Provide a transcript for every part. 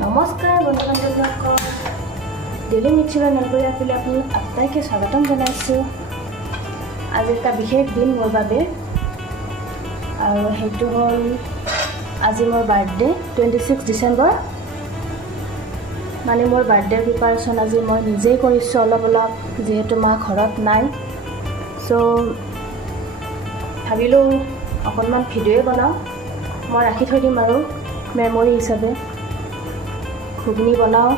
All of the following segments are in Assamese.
नमस्कार बंधुबान्धवসকল डेली मिक्सर नलबरी आपले आपनाके स्वागतम जनाइछु आज एक विशेष दिन मोर बारे और हेतु हल आज मोर बर्थडे 26 डिसेम्बर माने मोर बर्थडे प्रिपारेशन आज मैं निजे करिछु अलप अलप जेहेतु मा घरत नाइ सो भाविलो अकनमान भिडिओ बनाओ मैं राखि थৈ दिम आरो मेमोरी हिसाबे घुगनी बनाओ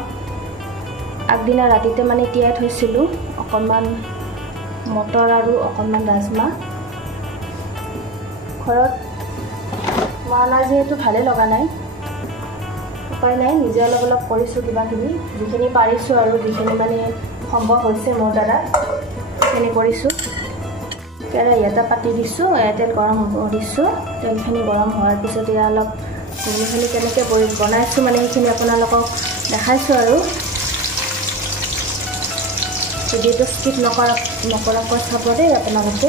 আগদিনা ৰাতিতে মানে তিয়াই থৈছিলো অকনমান মটৰ আৰু অকনমান ৰাজমা ঘৰত মানা যেহেতু ভালে লগা নাই উপায় নাই নিজে অলপ অলপ কৰিছো কিবা কিবি যিখিনি পাৰিছো আৰু যিখিনি মানে সম্ভৱ হৈছে মোৰ দ্বাৰা সেইখিনি কৰিছো কেৰাহী এটা পাতি দিছো তেল গৰম হ'ব দিছো তেলখিনি গৰম হোৱাৰ পিছত ইয়া অলপ ঘুগনিখিনি কেনেকৈ বনাইছো মানে এইখিনি আপোনালোকক দেখাইছো আৰু ভিডিওটো স্কিপ নকৰাকৈ চাব দেই আপোনালোকে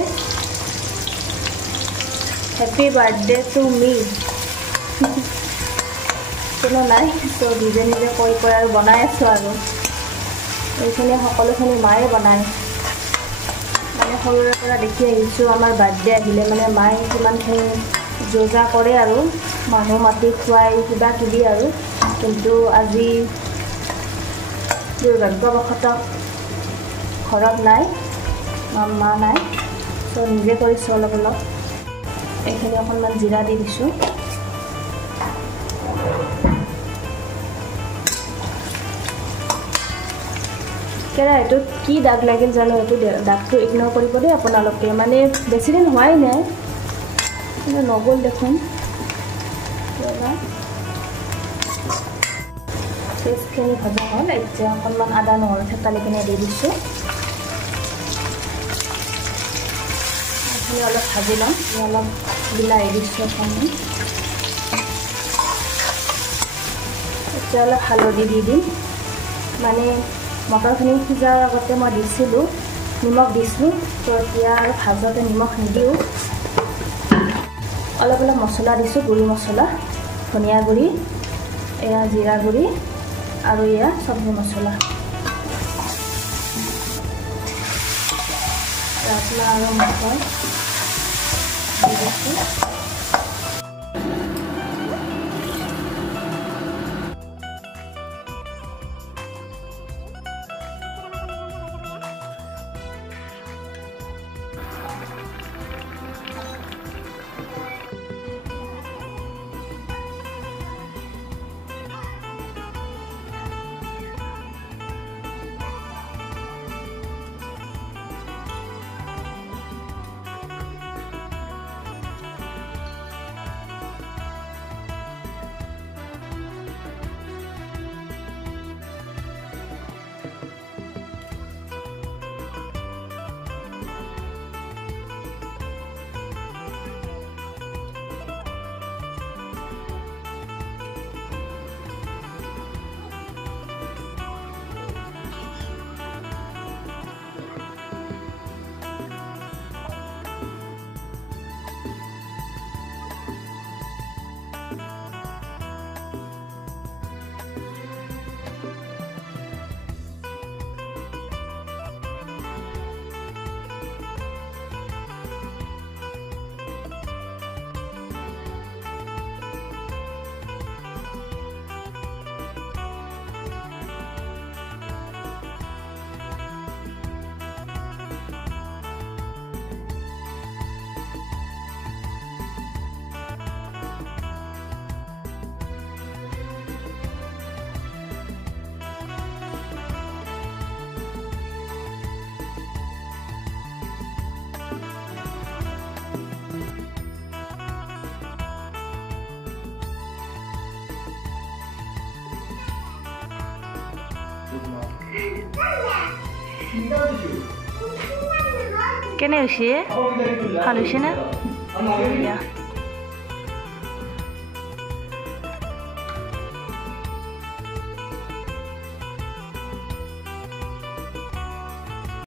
হেপী বাৰ্থডে টু মি কোনো নাই তো নিজে নিজে কৈ আৰু বনাই আছো আৰু এইখিনি সকলোখিনি মায়ে বনায় মানে সৰুৰে পৰা দেখি আহিছোঁ আমাৰ বাৰ্থডে আহিলে মানে মায়ে কিমানখিনি যোজা কৰে আৰু মানুহ মাতি খুৱাই কিবা কিবি আৰু কিন্তু আজি দুৰ্ভাগ্যবশতঃ ঘৰত নাই মা নাই তো নিজে কৰিছো অলপ অলপ এইখিনি অকণমান জিৰা দি দিছোঁ কেৰাহীটোত কি দাগ লাগিল জানো এইটো দাগটো ইগনোৰ কৰিব দেই আপোনালোকে মানে বেছি দিন হোৱাই নাই কিন্তু নগ'ল দেখোন পেষ্টখিনি ভজা হ'ল এতিয়া অকণমান আদা নহৰু থেতালি কিনে দি দিছোঁ অলপ ভাজি ল'ম অলপ বিলাহী দিছোঁ অকণমান এতিয়া অলপ হালধি দি দিম মানে মটৰখিনি সিজাৰ আগতে মই দিছিলোঁ নিমখ দিছিলোঁ তো এতিয়া আৰু ভাজতে নিমখ নিদিওঁ অলপ অলপ মছলা দিছোঁ গুড়ি মছলা ধনিয়া গুড়ি এয়া জিৰা গুড়ি আৰু এয়া চব্জি মছলা ৰাজমা আৰু মটৰ দি দিছোঁ কেনে হৈছে ভাল হৈছে না